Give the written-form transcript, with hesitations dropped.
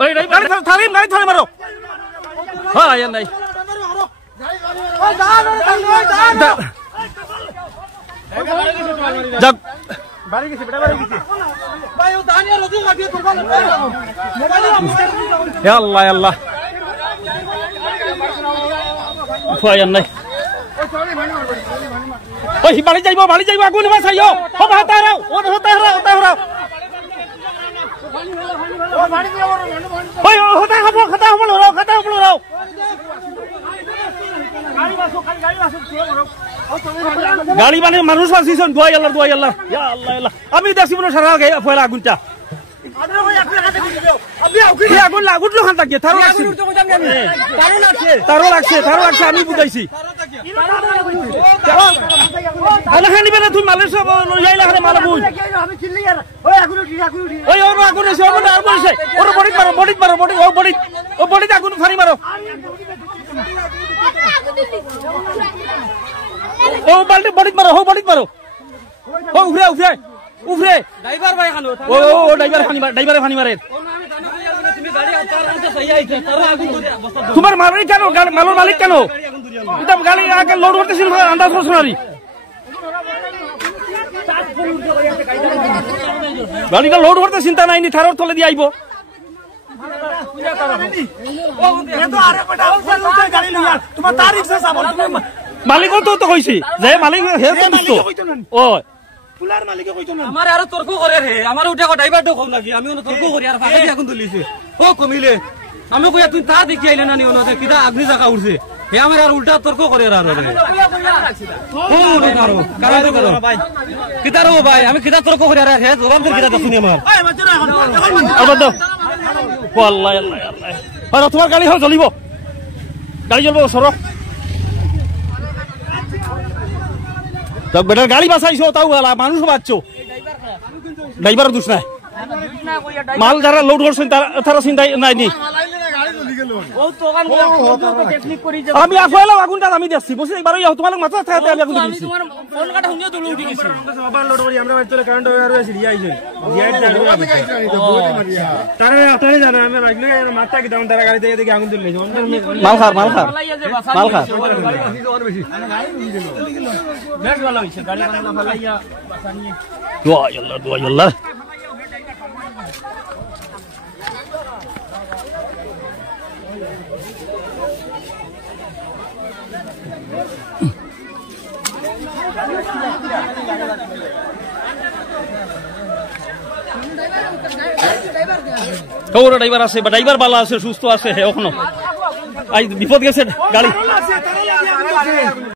ওই গাড়ি থামিম গাড়ি থামিম মারো হ্যাঁ আয়া নাই যাক বাড়ি গেছে বেটা বাড়ি গেছে ভাই ও দানিয়া রজু কাটিয়ে তুলবা মোবাইলে ইয়া আল্লাহ আল্লাহ হয় নাই ওই বাড়ি যাইব আগুন বাসাইও ও হাতারাও ও হাতারাও ও বাড়ি যাও ওই হতা হবো রাও গাড়ি মানে মানুষ বাঁচিছেন দোয়াই আল্লাহ ইয়া আল্লাহ আমি দেখছি মনে সারা ফয়লা আগুনটা আগুন লাগুটলো খান তাকিয়ে তারও লাগছে আমি বুঝাইছি তুমি মালের সব মালাবুল ওই ওর আগুন এসে ওর বডিত মারো ও বডিত আগুন ফারি মারো ও বালতি বডিত মারো ও উফরে ড্রাইভার ভাই খানো ও ড্রাইভারে ফানি মারে তোমার মালিক কেন মালের মালিক কেন গাড়ি আগে লোড করতেছিল আন্দাজ করছো না গাড়িটা লোড করতে চিন্তা নাই নি থারর তলে দিয়ে আইব মালিক তো কইছি যে মালিক ও পুলার মালিকে কইতো না আমার আর তর্ক করে রে আমার উঠে ড্রাইভার তো কম লাগি আমি তর্ক করি আর ফাঁকে এখন তুলিছে ও কমিলে আমি কই তুই তা দেখি আইলে না নি ওনতে কিটা আগ্নি জায়গা উঠছে হে আমার আর উল্টা তর্ক করে আর রে ও রে কারো ভাই কিটা রো ভাই আমি কিটা তর্ক করে আর হে জবাব দে কিটা শুনি আমার এই মত না এখন আবার দাও আল্লাহ আর তোমার গাড়ি হল জ্বলিব গাড়ি জ্বলবো সরো তো বেটার গাড়ি বাঁচাইছো তাও মানুষ বাঁচছো ড্রাইভার দোষ নাই মাল যারা লোড করছেন তারা চিন্তা নাই নি আমি আসলাম আগুনটা আমি দেখছি বসে একবার তোমার মাথা থাকতে আমি আগুন দিয়েছি মাল ড্রাইভার আছে বা ড্রাইভার ভালো আছে সুস্থ আছে এখনো বিপদ গেছে গাড়ি